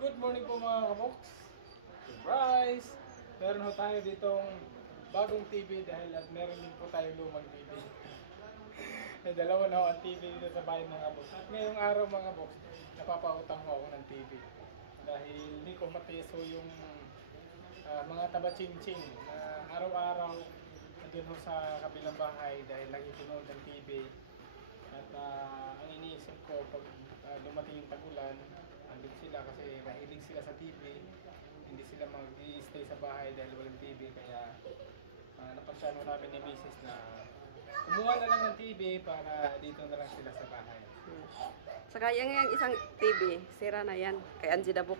Good morning po mga kaboks. Surprise! Meron ho tayo ditong bagong TV dahil at meron din po tayo lumang TV. May dalawa na ho ang TV dito sa bahay mga kaboks. At ngayong araw mga kaboks, napapautang ho ako ng TV. Dahil hindi ko matiis ho yung mga taba-ching-ching na araw-araw nandun ho sa kabilang bahay dahil lagi tinood ng TV. At ang iniisip ko pag dumating yung tag-ulan, andun sila kasi mahilig sila sa TV. Hindi sila mag-i-stay sa bahay dahil walang TV. Kaya napasyano namin ni Mrs. na kumuha na lang ng TV para dito na lang sila sa bahay. Saka yung isang TV, sira na yan, kay Angie the Box.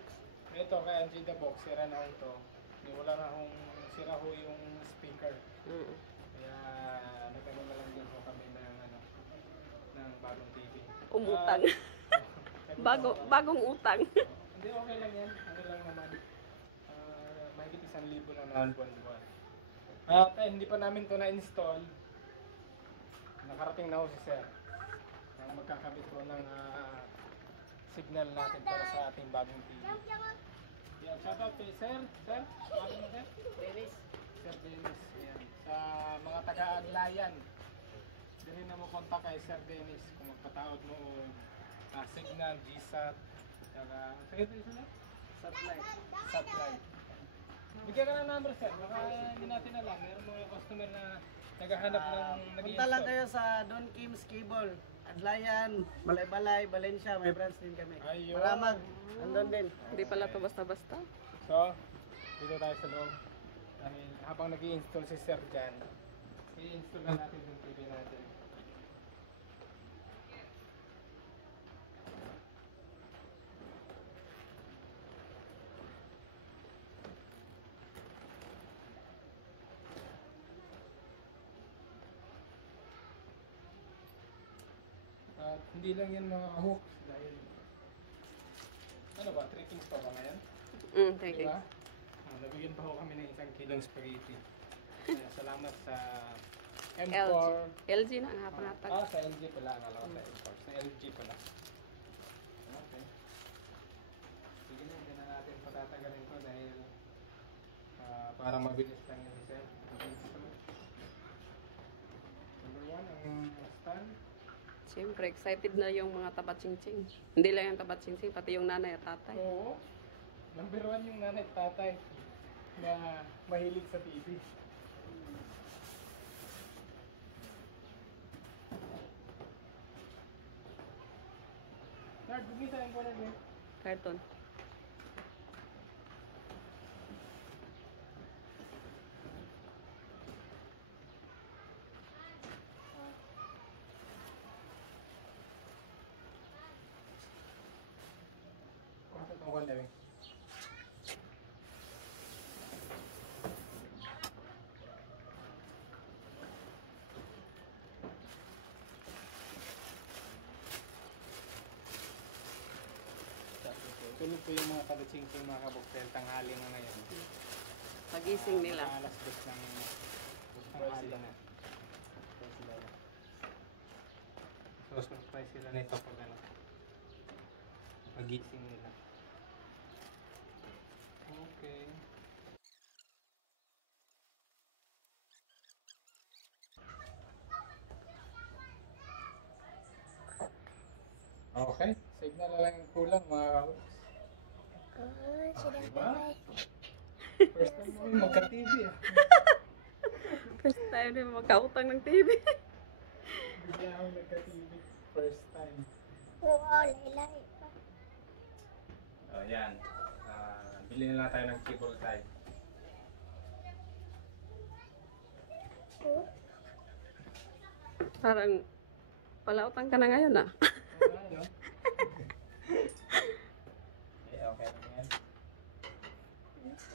Ito kay Angie the Box, sira na ito. Wala na akong sira ho yung speaker. Kaya nagano na lang din ho kami ng bagong TV. Umutang. Bagong utang. Hindi, okay lang yan. Ano lang naman. Mahigit 1,000 na naman buwan-buwan. At hindi pa namin ito na-install. Nakarating na ho si Sir. Magkakabit ko ng signal natin para sa ating bagong TV. Yan, shoutout kay Sir. Sir, ano mo Sir? Dennis. Sir Dennis. Yan. Sa mga taga-Aglayan. Dali na mo kontak kay Sir Dennis kung magpataod mo signal, GSAT, sige ito isa na? Satellite. Bigyan ka ng number Sir, baka hindi natin alam. Meron mga customer na naghahanap ng nag-i-install. Punta lang kayo sa Don Kim's Cable, Adlayan, Balay-Balay, Valencia, may branch din kami. Ayun. Maramag, andun din. Hindi pala ito basta-basta. So, dito tayo sa loob. Dahil habang nag-i-install si Sir dyan, i-install na natin yung TV natin. At hindi lang yan mga hooks dahil ano ba, 3 kings pa ba ngayon? Thank you. Diba? Nabigyan pa ho kami ng 1 kilong spaghetti. Kaya salamat sa M4. LG na nga pangatag. Sa LG pala. Alam ko sa M4. Sa LG pala. Okay. Sige na, hindi na natin patatagalin ko dahil para mabilis lang yung reset. Number 1, ang stand. Siyempre, excited na yung mga tabat-ching-ching. Hindi lang yung tabat-ching-ching, pati yung nanay at tatay. Oo. Number 1 yung nanay at tatay na mahilig sa TV. Lord, bumisahin ko na din. Carton. Ito itong kwan namin. Tulog po yung mga kabatsing po yung mga kabuktel, tanghali na ngayon. Pagising nila. Alas 2 ng tanghali na. So, surprise sila nito pag pagising nila. Okay. Okay, signal na lang yung kulang mga kabuktel. Diba? First time mo yung magka-TV First time din magkautang ng TV. Bigla ako nagka-TV. First time. Wow, laylay. Oh, yan. Bili na lang tayo ng cable tie. Parang palautang ka na ngayon ah. Ano? Okay lang yan.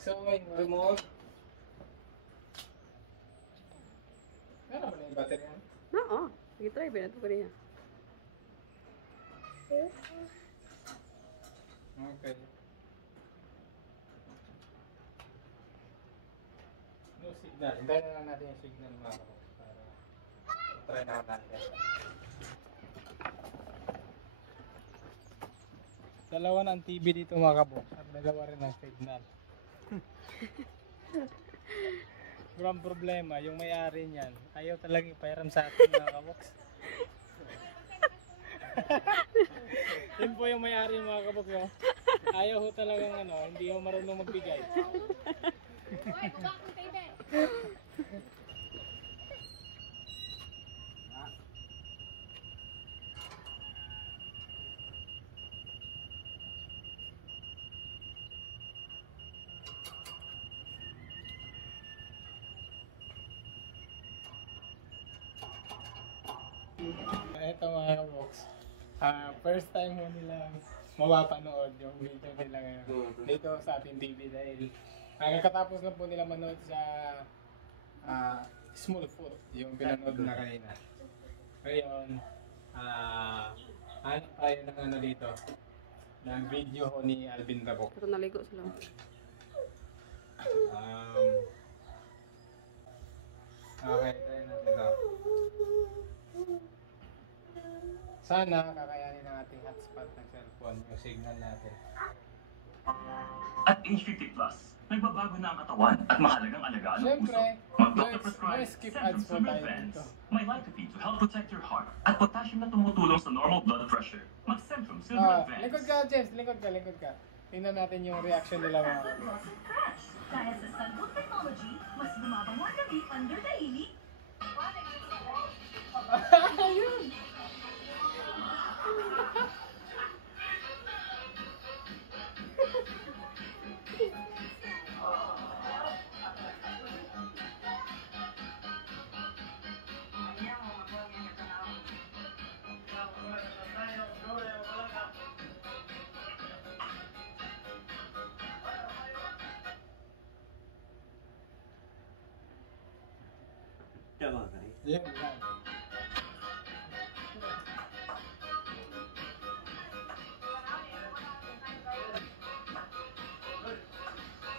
So, yung remote. Meron ba na yung battery yan? Oo. Sige, try. Binato ko niya. Okay. No signal. Hintayin na lang natin yung signal mga kapatid. Para try na natin. Dalawa na ang TV dito mga kabox. At dalawa rin ang signal. Pero ang problema, yung may-ari niyan, ayaw talagang ipairam sa atin mga kabox. Yun po yung may-ari mga kabox. Oh. Ayaw ho talagang hindi ho marunong magbigay. Ito mga kabox, first time mo nilang mapapanood yung video nila ngayon dito sa ating TV dahil kakatapos lang po nila manood sa Small Foot, yung pinanood na kanina. Ngayon, hanap tayo ng dito, ng video ho ni Alvin Dabok. Pero naligo sila. Okay, try natin ito. Sana kakayanin ng ating hotspot ng cellphone yung signal natin. At H50 Plus, nagbabago na ang katawan at mahalagang alagaan ng puso. Siyempre, Mag-doctor no prescribe skip Centrum ads po Sugar tayo Vents. dito. May lycopene to help protect your heart at potassium na tumutulong sa normal blood pressure. Mag-Centrum Sugar Vents. Lingkod ka, Jeff. Lingkod ka. Tingnan natin yung reaction nila mga Dahil sa Sunwood Technology, mas bumabang ang gabi under the init. Ayun! Yan lang.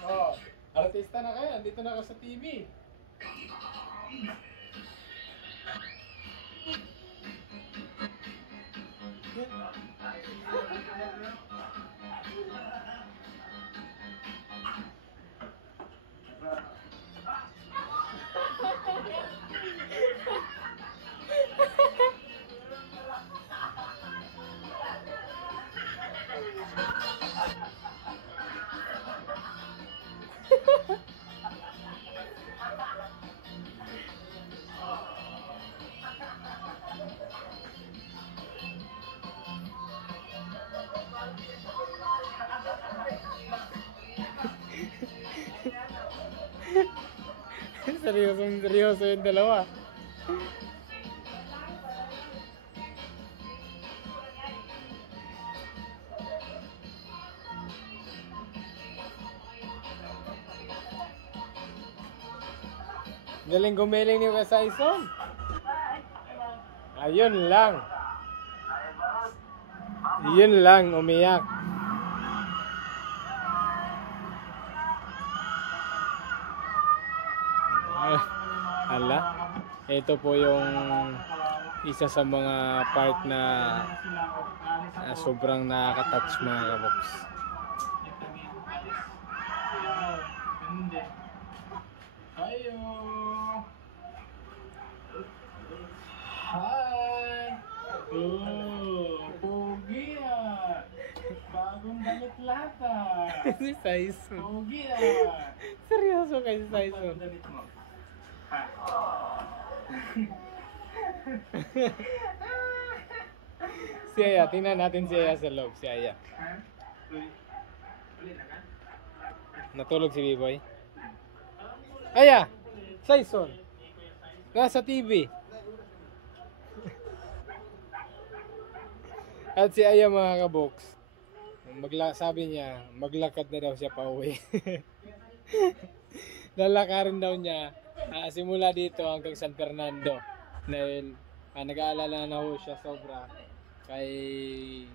Oh, artista na kayo. Andito na ako sa TV. Seryoso yung dalawa. Galing gumiling ni Wes Saison. Ayun lang. Yun lang, umiyak. Ala, ito po yung isa sa mga part na sobrang nakaka-touch mga kabox. Ayo. Hi. Oh, pogi ah. Bagong damit lata. Si Saison. Pogi ah. Seryoso kay Saison. Damit mo. Si Aya, tingnan natin si Aya sa loob, si Aya. Natulog si B-Boy. Aya! Saison! Nasa TV. At si Aya mga kabox, sabi niya, maglakad na daw siya pa uwi. Lalakarin daw niya simula dito hanggang San Fernando dahil nag-aalala na ho siya sobra kay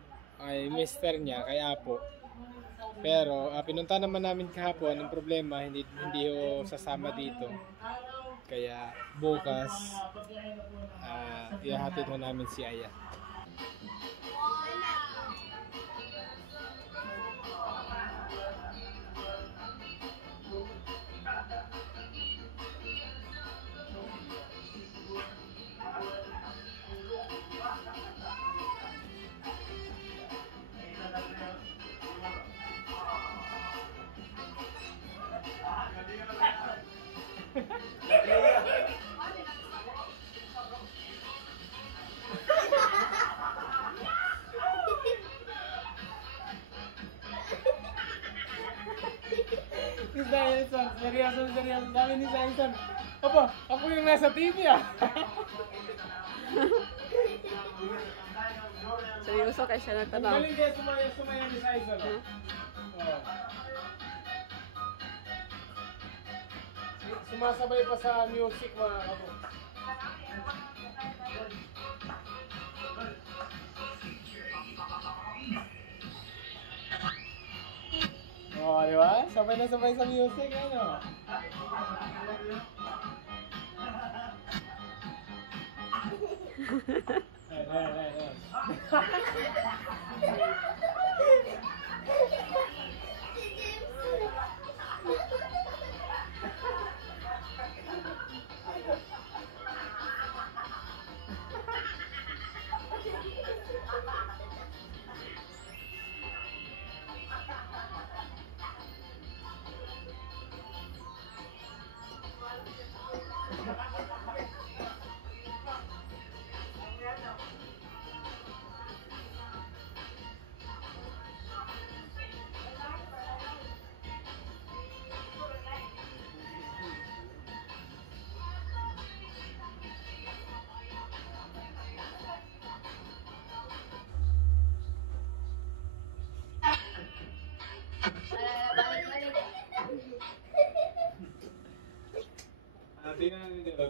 mister niya, kay Apo. Pero pinunta naman namin kahapon, ang problema hindi ho sasama dito. Kaya bukas ihahatid ho namin si Aya. Dyson. Seryoso. Sabi ni Dyson. Opo, ako yung nasa TV ah. Seryoso kay siya Ang nagtanong. galing kaya sumaya ni Dyson. Oh. Sumasabay pa sa music mga kabo. Oh, di ba? Sabay na sabay sa music, ano? Ayun.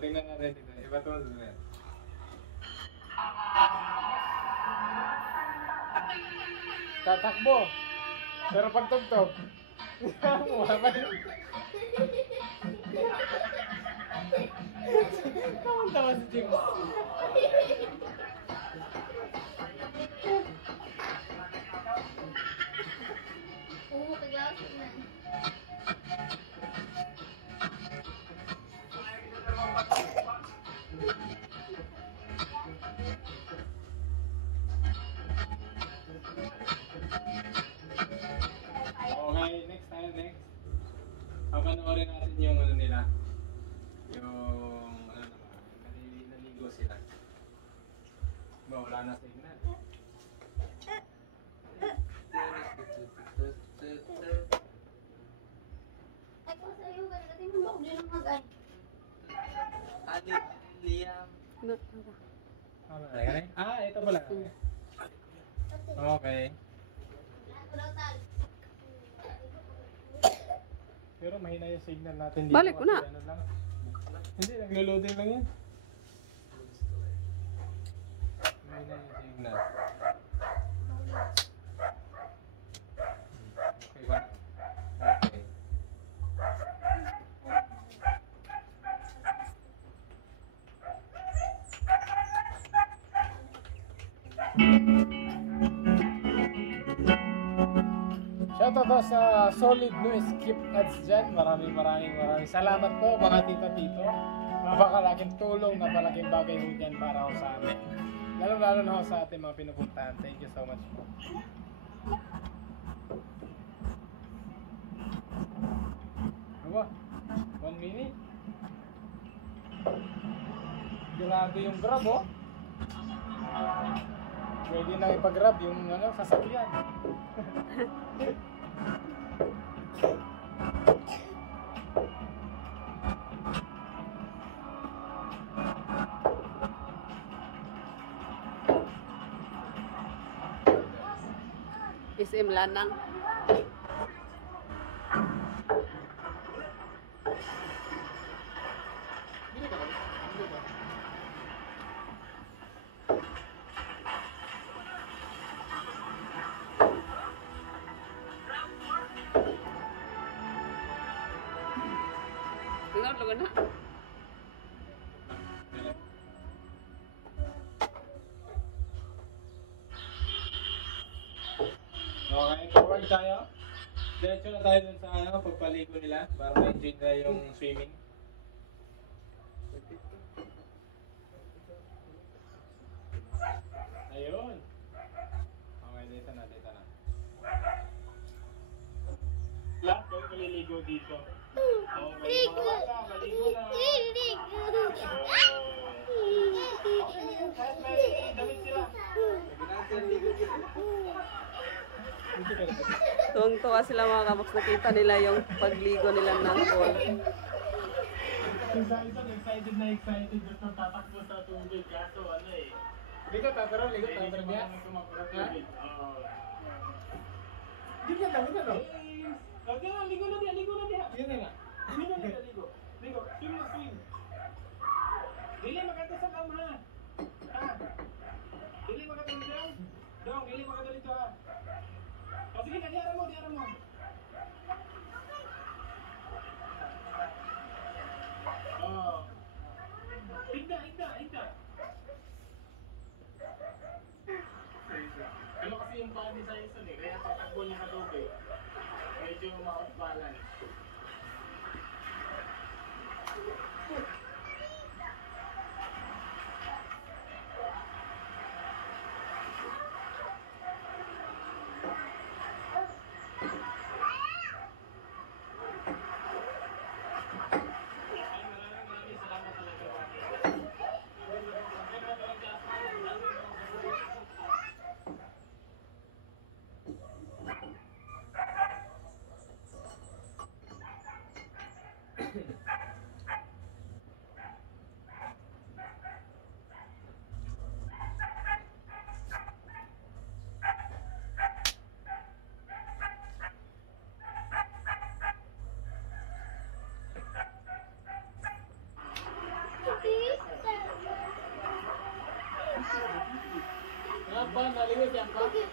Tingnan natin dito. Iba ito na. Tatakbo. Pero pag tugtog. Tawa si Jim. Okay, next. Papanoorin natin yung ano nila. Yung ano naman, naligo sila. Wala na signal. Ako sa'yo, kasi mo ako dyan ang mag-ay. Ito pala. Okay. Ako daw tal. Pero mahina yung signal natin dito. Balik ko na. Ano lang. Hindi, naglo-loading lang yan. Mahina yung signal. Okay ba? Okay. Shoutout po sa Solid No Skip Ads dyan. Maraming salamat po mga tito. Napakalaking tulong, napakalaking bagay po dyan para ho sa amin. Lalo na ho sa ating mga pinupuntahan. Thank you so much po. Ano ba? 1 minute? Grabe yung grab oh. Pwede na ipag-grab yung ano, sasakyan. SM Lanang. Lugar na. Okay, forward tayo. Diretso na tayo dun sa ano, pagpaligo nila para ma-enjoy nila yung swimming. Ayun. Okay, dito na. Lahat kayo maliligo dito. Okay, mga bata, maligo na. Kahit may damit sila. Dito ka na. Tuwang-tuwa sila mga kabox. Nakita nila yung pagligo nila ng pool. Excited na excited gusto tatakbo sa tubig kaso ano eh. Ligot tataro niya. Ha? Dito na, dito na. Okay na, ligo na diya. Yun na nga. Ligo. Swim na, swim. Dili makata sa kam ha. Ha? Dili makata dito. Dong, dili makata dito ha. O sige na, diara mo. Oh. Higda. Ano kasi yung paa ni Saison eh, kaya tatakbo niya sa tubig. Medyo ma-off balance. Maraming salamat talaga. Apa, naligo siya pa? Tuwa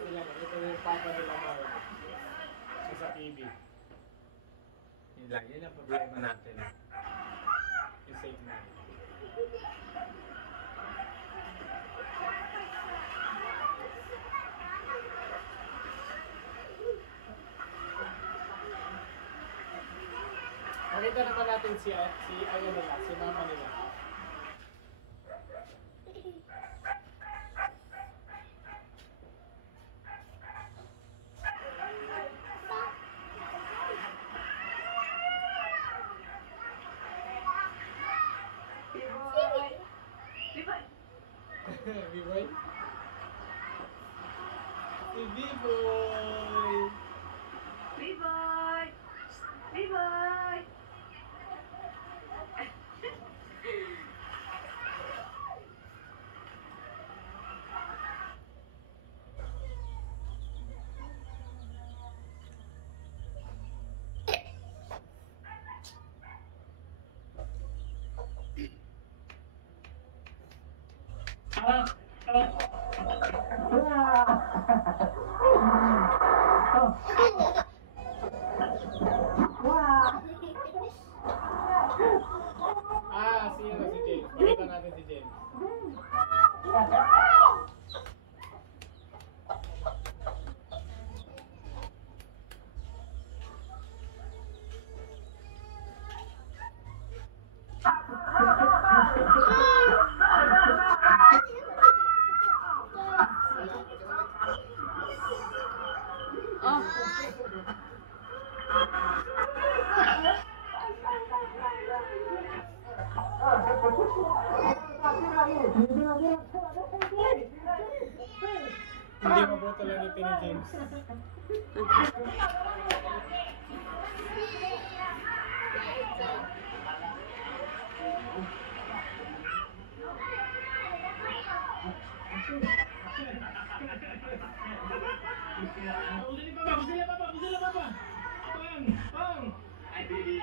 sila. Ito yung papa nila sa TV. Yun ang problema natin. Yung safe na. Makita naman natin si mama nila. B-boy? Si B-boy! Si James. Makita natin si James. Hindi mabuto lang ito ni James. Busila papa. Pang. Ay, baby.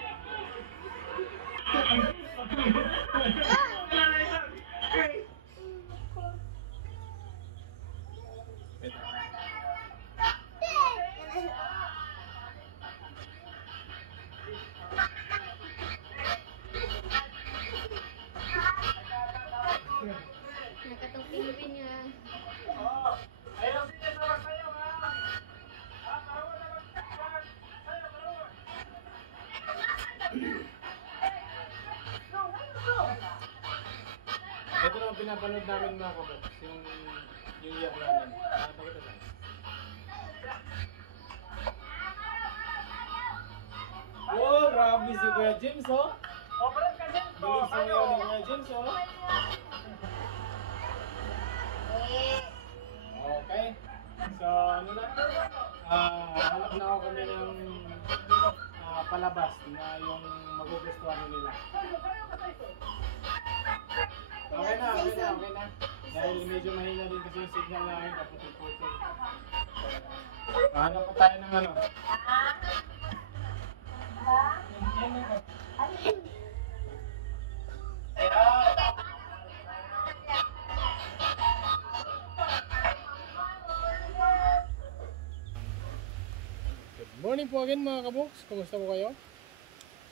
Nakatupin niya. Ayaw sila naman kayo ha. Ito naman pinapanood namin mga kabox, yung New Year namin. Nakapagod na. Oh, grabe si Kuya James, oh. Bilis mo yun ni Kuya James, oh. palabas na yung magugustuhan nila. Okay na, okay na, okay na. Dahil medyo mahina din kasi yung signal namin, kaputi-puti. Hanap pa tayo ng ano. Good morning po again mga kaboks. Kumusta po kayo?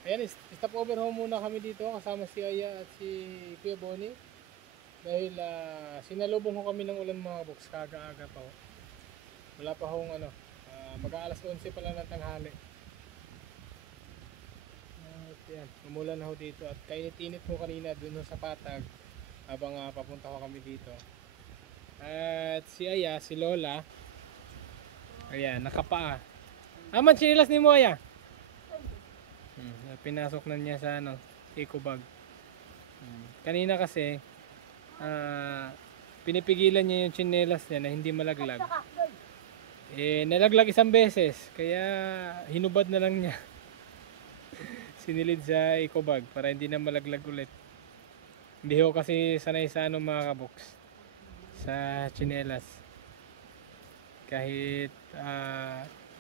Ayan, stop over home muna kami dito kasama si Aya at si Kuya Bonnie. Dahil sinalubong ko kami ng ulan mga kaboks, kaga-aga pa ho. Wala pa hong ano, mag-aalas 11 pa lang ng tanghali. At yan, umulan na ho dito at kainit-init ho kanina dun ho sa Patag habang papunta ko kami dito. At si Aya, si Lola, ayan, nakapaa. Aman, sinilas ni mo Aya? Pinasok na niya sa ano, eco bag. Kanina kasi, pinipigilan niya yung tsinelas niya na hindi malaglag. Nalaglag isang beses, kaya hinubad na lang niya. Sinilid sa eco bag para hindi na malaglag ulit. Hindi ho kasi sanay sa ano mga kaboks, sa tsinelas. Kahit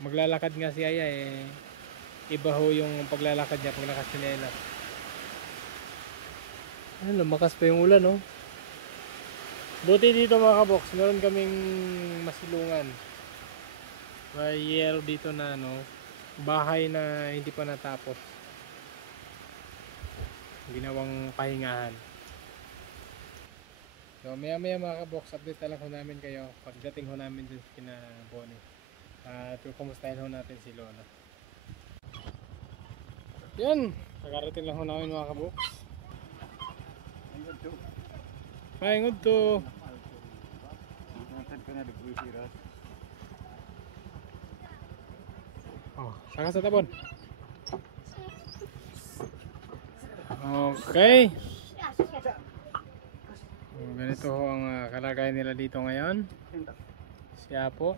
maglalakad nga si Aya iba ho yung paglalakad niya pag nakatsinelas. Lumakas pa yung ulan, no? Buti dito mga kaboks, meron kaming masilungan. May yero dito na ano, bahay na hindi pa natapos. Ginawang pahingahan. So maya maya mga kaboks, update na lang ho namin kayo pagdating ho namin dun kina Bonnie. At kumustahin ho natin si Lola. Yan, nakarating lang ho namin mga kaboks. Paingod to. Oh, saka sa tabon. Okay. Ganito ho ang kalagayan nila dito ngayon. Siya po.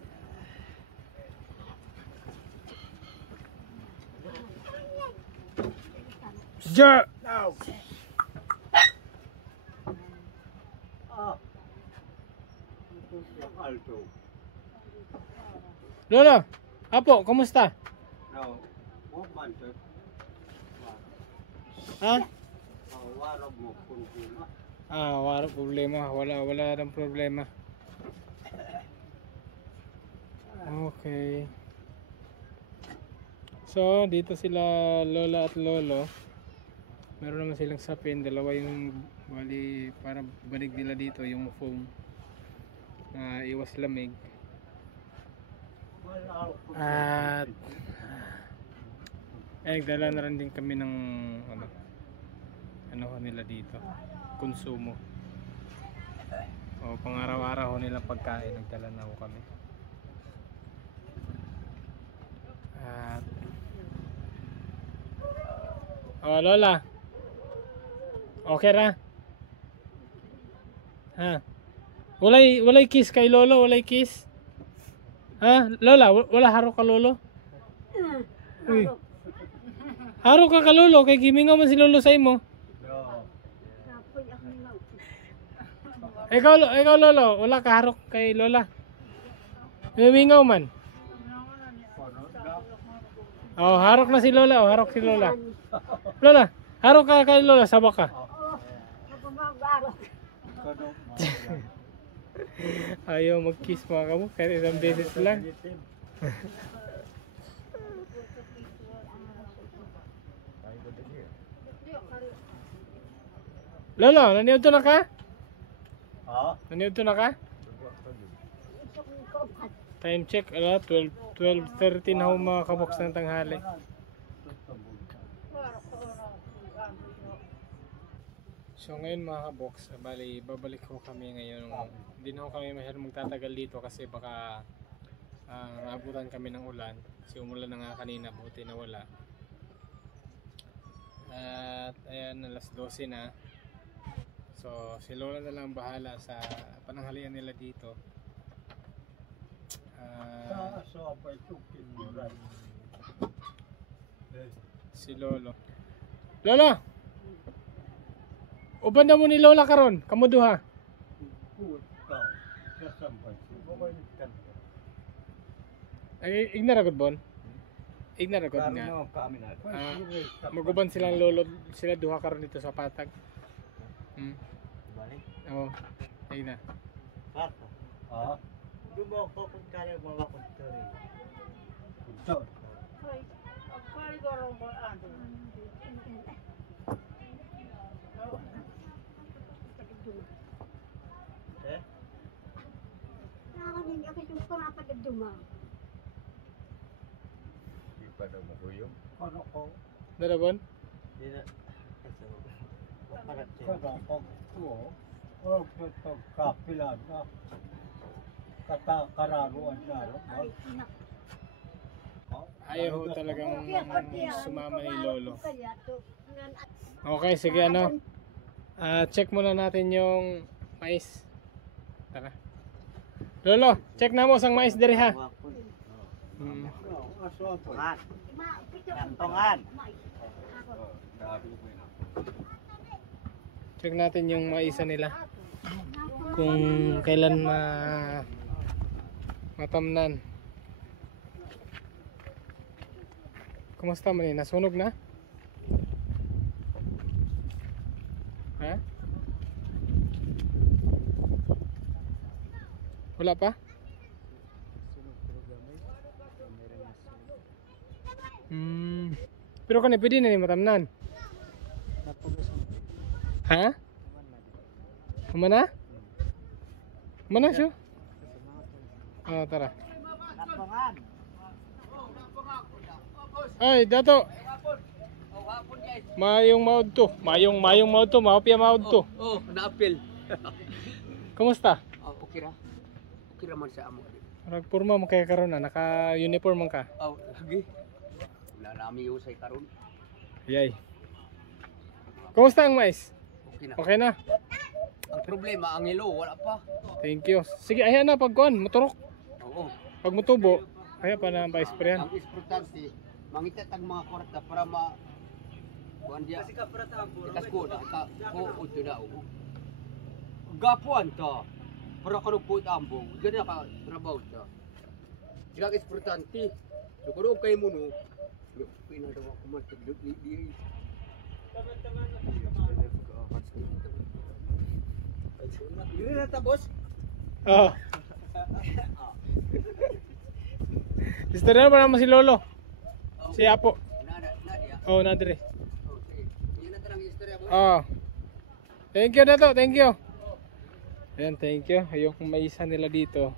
Ja! Lola, apo, kumusta? Ha? Wala problema. Wala nang problema. Okay. So, dito sila Lola at Lolo. Meron naman silang sapin. Dalawa yung bali para banig nila dito yung foam na iwas lamig. At nagdala na rin din kami ng ano nila dito, konsumo o pang araw-araw nila pagkain. Nagdala na ho kami. At Lola, okay ra? Ha? Walay kiss kay Lolo, walay kiss. Ha? Lola, wala haro ka Lolo? Uy. Haro ka Lolo, kay gimingaw man si Lolo sa imo. Ikaw Lolo, wala ka harok kay Lola? Gimingaw man. Oh, harok na si Lola, oh, harok si Lola. Lola, harok ka kay Lola, sabak ka. Ayaw mag-kiss mga kamo, kahit isang beses lang. Lolo, naniod na ka? Naniod na ka? Time check, 12:30 na ho mga kaboks ng tanghali. So ngayon mga kaboks, bali babalik ko kami ngayon. Hindi na ho kami masyadong magtatagal dito kasi baka abutan kami ng ulan. Kasi umulan na nga kanina, buti na wala. At ayan, alas 12 na. So si Lola na lang bahala sa pananghalian nila dito. Si Lolo. Lolo! Uban na mo ni Lola karon, kamo duha. Ay, ignara gud bon. Ignara gud nga. Maguban silang lolo, sila duha karon dito sa patag. Oo. Ay na. Dumo ko kung kaya mga kunturi. Hindi ako yung pangapad na duma. Dala bon? Ayaw ho talagang sumama ni Lolo. Okay, sige ano. Check muna natin yung mais. Tara. Lolo, check na mo sang mais diri ha. Kantongan. Check natin yung maisa nila. Kung kailan matamnan. Kumusta man yun? Nasunog na? Ha? Wala pa? Pero kani pwede na ni matamnan. Ha? Mana? Mana siya? Tara. Kantongan. Ay, dato. Mayong maud to. Mayong maud to. Maupya maud to. Oh, na-appeal. Kumusta? Okay ra. Okay ra man sa amo. Nagpurma mo kaya karon na. Naka-uniform man ka. Oh, lagi. Wala nami usay karon. Yay. Kumusta ang mais? Okay na. Okay na. Ang problema, ang ilo, wala pa. Thank you. Sige, ayan na pagkuan. Motorok. Oo. Pag mutubo, kaya pa na pa-sprayan. Ang importante, mangitat ang mga kwarta para kuan dia. Kasi ka para sa ambo. Itas ko na ka ko uto na o. Gapuan ta. Para kanu po ambo. Gani ka trabaho ta. Sila importante. So kuno kay mo no. Pinadaw ako man di. Dili na ta boss. Oo. Istorya pa naman si Lolo. Si Apo. Na dia. Oh, nadire. Okay. Yun na tarang istorya boss. Oh. Thank you Dato, thank you. Ayan, thank you. Yung maisa nila dito.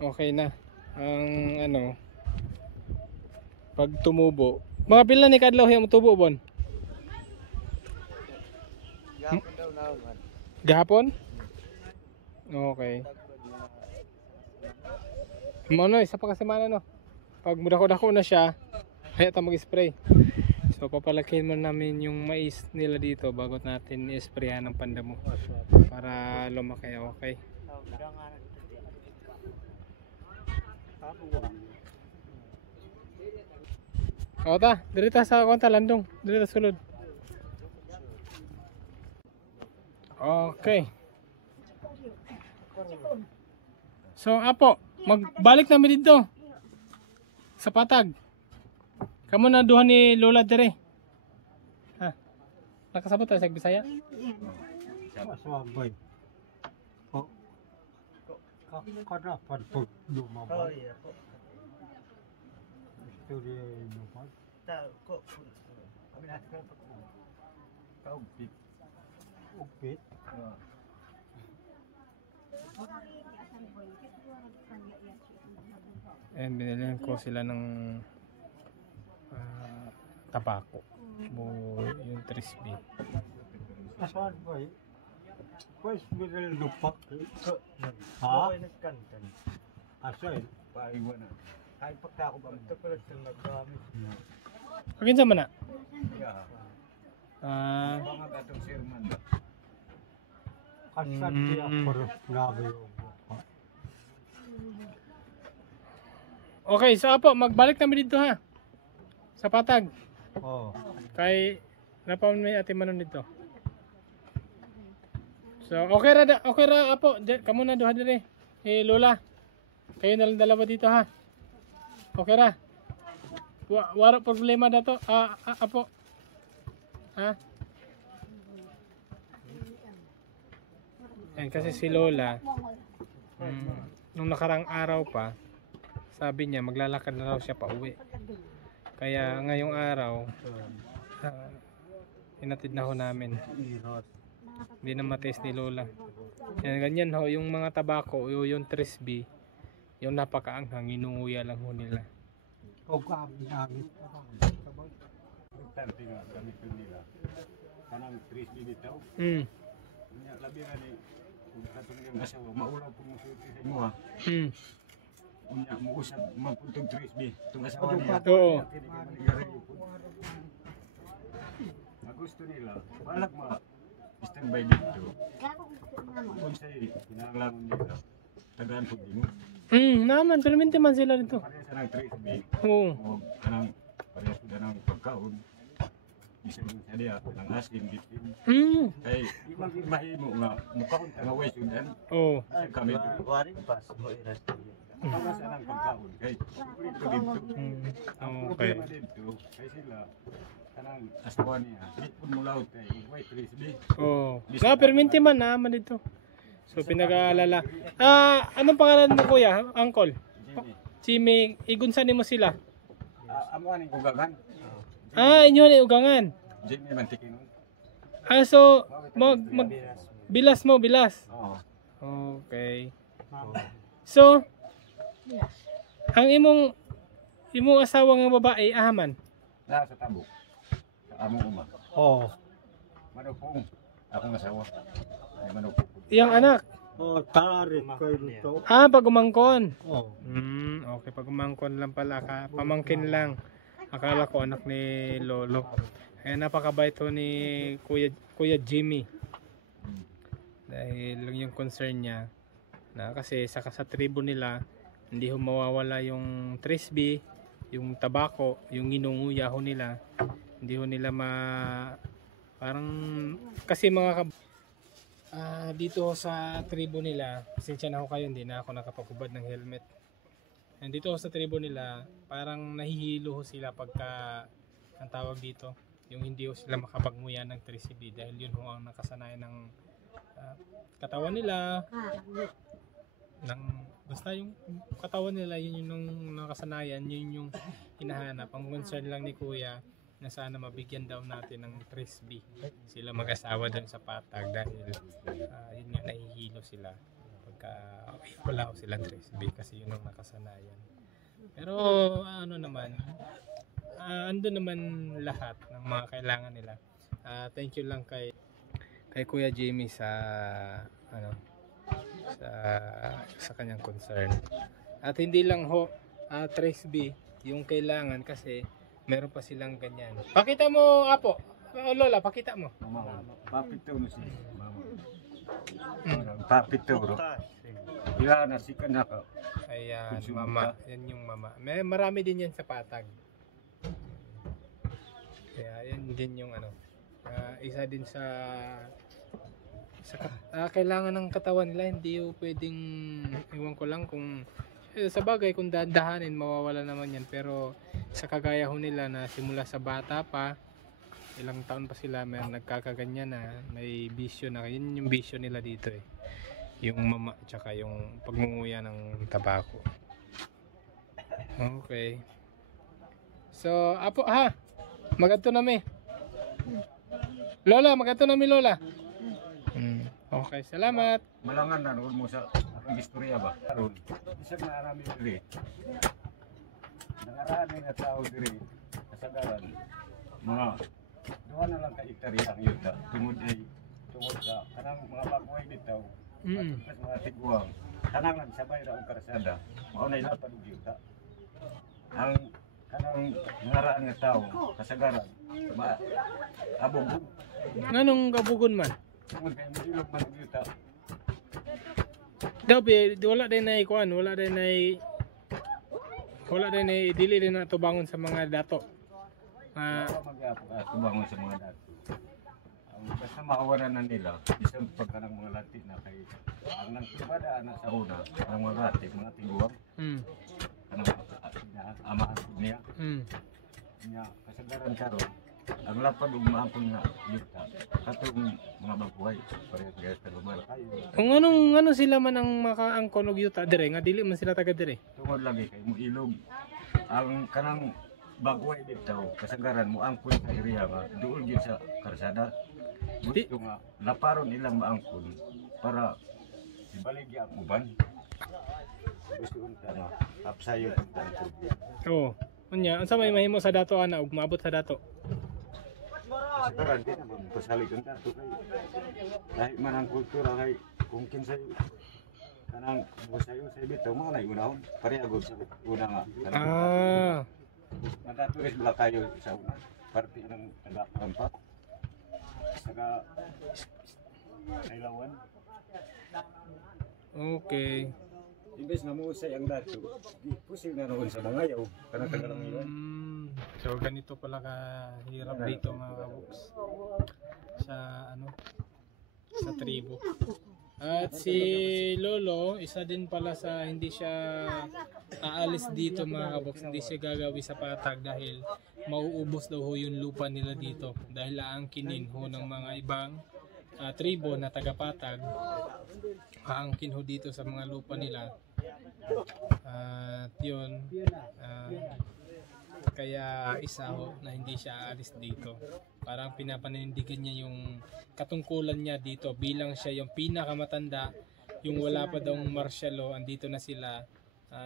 Okay na. Ang ano, pag tumubo. Mga pila ni kadlaw yung tubo bon? Gapon daw na man. Gahapon? Okay. Mano, isa pa kasi mana no. Pag mudako-dako na siya, kaya tayo mag-spray. So papalakihin mo namin yung mais nila dito bago natin i-sprayan ng pandamo para lumaki. Okay. O ta, dirita sa konta landong, dirita sulod. Okay. So Apo, magbalik namin dito sa patag. Kamu na duha ni Lola dire. Ha. Nakasabot tayo sa Bisaya? Maswabay. Oh. Karapan pag lumabas. Oh iya po. Istorya lumabas. Ta ko. Kami na sa pag. Kaupit. Upit. And binilihan ko sila ng tabako. Yung 3B. Asaan ba eh? Pues binil lupak. Ha? Ay nagkantan. Asaan? Paiwan na. Kahit pagka ako ba ito pala sila naggamit. Kaginsa man na? Yeah. Ah, Mga gatong sirman. Kasan siya pero grabe yung buka. okay, so Apo, magbalik namin dito ha. Sa patag. Oh. Kay napaman may ate manon dito. So okay ra apo, kamo na duha dire. Lola. Kayo na lang dalawa dito ha. Okay ra. Wala problema dato. Apo. Ha? Yan kasi si Lola nung nakarang araw pa sabi niya maglalakad na raw siya pa uwi. Kaya ngayong araw inatid na ho namin. Hindi na matest ni Lola. Yan, ganyan ho yung mga tabako, yung 3B, yung napakaanghang, inunguya lang ho nila. Oh, kami namin. Tante nga gamit nila. Kanang 3 bitaw. Nya labi ra ni kung katong yung asawa maulaw po mo sa imo ha. Unya mo usab mapuntong 3B tung asawa niya. Oo. Gusto nila balak ma standby dito. Kung say kinahanglan nila tagaan po dimo. Naman permente man sila dito. Pareha sa nang 3B. Oo. O kanang pareha sa nang pagkaon. Bisa din sa dia nang asin bitin. Kay di man mahimo nga mukhaon ta nga way sudan. Oo. Kami Wari pas mo iras. Ang sa nang pagkaon kay dito dito. Okay. Dito kay sila kanang asawa niya. Dipon mo laut kay way 3B. Oo. Na permente man naman dito. So pinag-aalala. Anong pangalan mo kuya? Uncle? Jimmy. Igunsan mo sila? Amo aning ugagan. Inyo ni ugangan. Jimmy Mantikin. So bilas mo, bilas. Oo. Okay. So ang imong asawa nga babae ahaman. Na sa tabok. Sa among uma. Oh. Manupong. Akong asawa. Ay manupong. Iyang anak. Oh, tarik kayo nito. Pag-umangkon. Oh. Okay, pag-umangkon lang pala. Pamangkin lang. Akala ko anak ni Lolo. Kaya napakabait ho ni Kuya Jimmy. Dahil yung concern niya na kasi sa tribo nila hindi ho mawawala yung 3B, yung tabako, yung ginunguya ho nila. Hindi ho nila parang kasi mga dito sa tribo nila, pasensya na ako kayo, hindi na ako nakapagubad ng helmet. And dito sa tribo nila, parang nahihilo ho sila pagka ang tawag dito, yung hindi ho sila makapagmuya ng 3CB dahil yun ho ang nakasanayan ng katawan nila. Basta yung katawan nila, yun yung nakasanayan, yun yung hinahanap. Ang concern lang ni Kuya na sana mabigyan daw natin ng 3B sila mag-asawa doon sa patag dahil yun nga nahihilo sila pagka wala ko silang 3B kasi yun ang nakasanayan. Pero ano naman, ando naman lahat ng mga kailangan nila. Thank you lang kay Kuya Jamie sa sa kanyang concern. At hindi lang ho 3B yung kailangan kasi meron pa silang ganyan. Pakita mo, Apo. Lola, pakita mo. Papito no si mama. Papito ro. Ila na si kanaka. Ayan, mama. Yan yung mama. Marami din yan sa patag. Kaya yan din yung isa din sa kailangan ng katawan nila. Hindi yung pwedeng, iwan ko lang kung sa bagay kung dahan-dahanin mawawala naman yan, pero sa kagaya ho nila na simula sa bata pa, ilang taon pa sila may nagkakaganyan na may bisyo na, yun yung bisyo nila dito yung mama tsaka yung pagmunguya ng tabako. Okay, so Apo magadto nami Lola, magadto nami Lola. Okay, salamat. Malangan na mo sa akong istorya ba? Karon, isa na arami diri. Nangarami na tao diri kasagaran. Mga duha na lang ka hektarya ang yuta. Tungod sa kanang mga baguhay dito. At mga tiguang. Kanang lang sabay ra og karsada. Mao na ilapad og yuta. Ang kanang nangaraan nga tao kasagaran. Abog. Nganong gabugon man? Tungod kay ilog man og yuta. Dabi, wala din na ikuan, wala din na dili din na tubangon sa mga dato. Tubangon sa mga dato. Basta makawaran na nila, isang pagka ng mga lati na kay ang nagtubada na sa una, ng mga lati, mga tiguang, kanang amahan niya, niya, kasagaran karon ang lapad umaapon na yuta, katong mga babuhay, parehas sa lumala kayo. Kung ano sila man ang makaangkon og yuta dire nga dili man sila taga dire. Tungod lagi kay mo ilog, ang kanang baguhay dito, kasagaran mo angkon sa area nga, doon yun sa karsada. Gusto nga, laparon nilang maangkon para ibaligya ang uban. Gusto ko na, apsayo ang dato. Oo. Unya, unsa may mahimo sa dato ana ug maabot sa dato? Kasagaran din naman, pasalig ang dato kayo. Dahil man ang kultura kay, kung kinsay, kanang busayo sa ibito, mga naiunahon, pareagod sa una nga. Nagatulis bala kayo sa una, parte ng taga-kampak, taga-kailawan. Okay. Imbes na muusay ang dato, pusil na noon sa mga yaw, kanang taga-langiwan. So ganito pala kahirap dito mga kabuks sa sa tribo. At si Lolo, isa din pala sa hindi siya aalis dito mga kabuks, hindi siya gagawi sa patag dahil mauubos daw ho yung lupa nila dito dahil aangkinin ho ng mga ibang tribo na taga-patag, aangkin ho dito sa mga lupa nila. At yun, kaya isa ho na hindi siya aalis dito. Parang pinapanindigan niya yung katungkulan niya dito bilang siya yung pinakamatanda, yung wala pa daw martial law, andito na sila.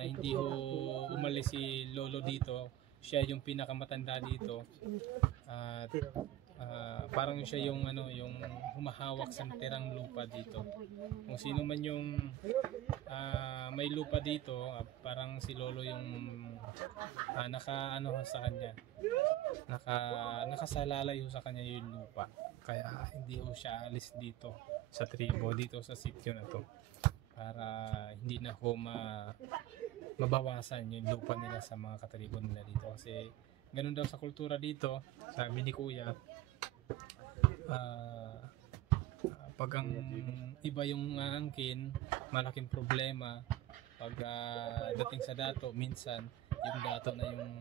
Hindi ho umalis si Lolo dito, siya yung pinakamatanda dito. At parang siya yung yung humahawak sa tirang lupa dito. Kung sino man yung may lupa dito, parang si Lolo yung naka sa kanya. Nakasalalay ho sa kanya yung lupa. Kaya hindi ho siya alis dito sa tribo, dito sa sitio na to. Para hindi na ho mabawasan yung lupa nila sa mga katribo nila dito. Kasi ganun daw sa kultura dito, sabi ni Kuya, pag ang iba yung aangkin, malaking problema. Pag dating sa dato, minsan yung dato na yung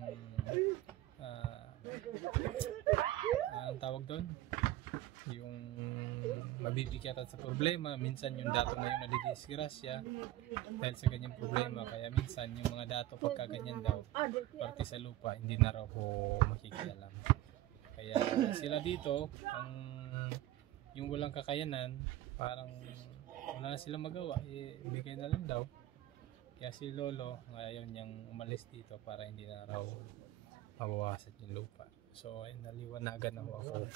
anong tawag doon? Yung mabibigatan sa problema, minsan yung dato na yung nadidisgrasya dahil sa ganyang problema. Kaya minsan yung mga dato pagka ganyan daw, parte sa lupa, hindi na raw po makikialam. Kaya sila dito, yung walang kakayanan, parang wala na silang magawa, ibigay na lang daw. Kaya si Lolo, ngayon niyang umalis dito para hindi na raw mabawasan yung lupa. So, naliwanagan na ako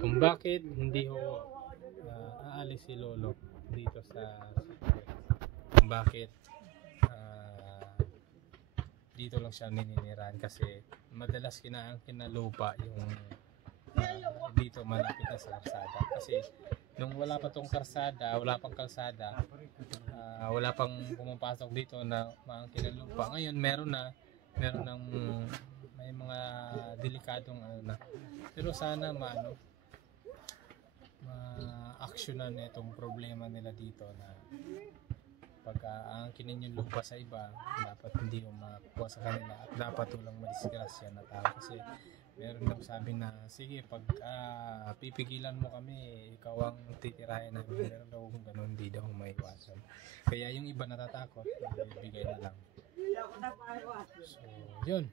kung bakit hindi ho aalis si Lolo dito sa kung bakit dito lang siya nininirahan, kasi madalas kinaangkin na lupa yung dito malapit na sa karsada. Kasi nung wala pa tong karsada, wala pang kalsada, wala pang pumapasok dito na maangkin na lupa. Ngayon meron ng may mga delikadong na. Pero sana ma-actionan itong problema nila dito na pag-aangkinin yung lupa sa iba, dapat hindi yung makuha sa kanila at dapat walang madisgrasya na tao. Kasi meron daw sabi na, sige, pag pipigilan mo kami, ikaw ang titirahin namin. Meron daw kung ganun, hindi daw maiwasan. Kaya yung iba natatakot, ibigay na lang. So, yun.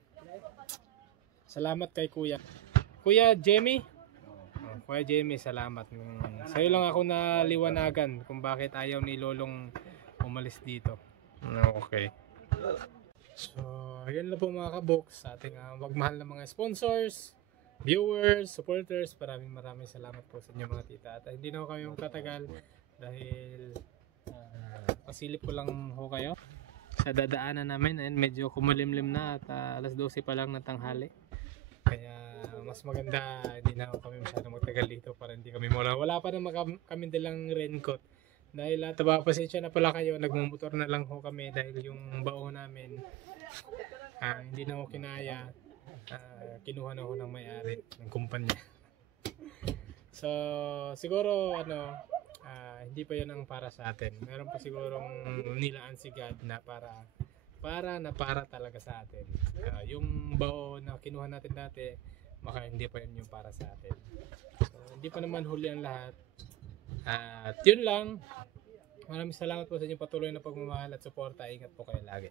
Salamat kay Kuya. Kuya Jamie? Kuya Jamie, salamat. Sa'yo lang ako naliwanagan kung bakit ayaw ni Lolong umalis dito. Okay. So, ayan lang po mga kaboks sa ating magmahal na mga sponsors, viewers, supporters. Maraming salamat po sa inyo mga tita. At hindi na kami magtatagal dahil pasilip ko lang ho kayo sa dadaanan namin. Ayan, medyo kumulimlim na at alas 12 pa lang ng tanghali. Kaya mas maganda hindi na kami masyadong magtagal dito para hindi kami mula. Wala pa naman kami dalang raincoat. Dahil pasensya na pala kayo, nagmumotor na lang ho kami dahil yung baon namin hindi na ho kinaya. kinuha na ho ng may-ari ng kumpanya. So, siguro hindi pa yun ang para sa atin. Meron pa sigurong nilaan si God na para talaga sa atin. Yung bao na kinuha natin dati, baka hindi pa yun yung para sa atin. So, hindi pa naman huli ang lahat. At yun lang. Maraming salamat po sa inyong patuloy na pagmamahal at suporta. Ingat po kayo lagi.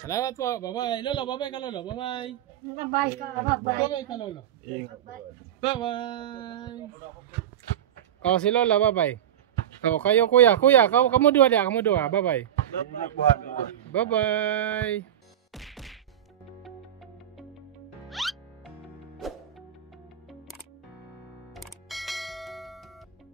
Salamat po. Bye-bye. Lolo, bye-bye ka, Lolo. Bye-bye. Bye-bye ka, bye-bye. Bye-bye ka, Lolo. Bye-bye. Oh, si Lola, bye-bye. Oh, kayo, kuya. Kuya, kamu dua dia. Bye-bye. Bye-bye.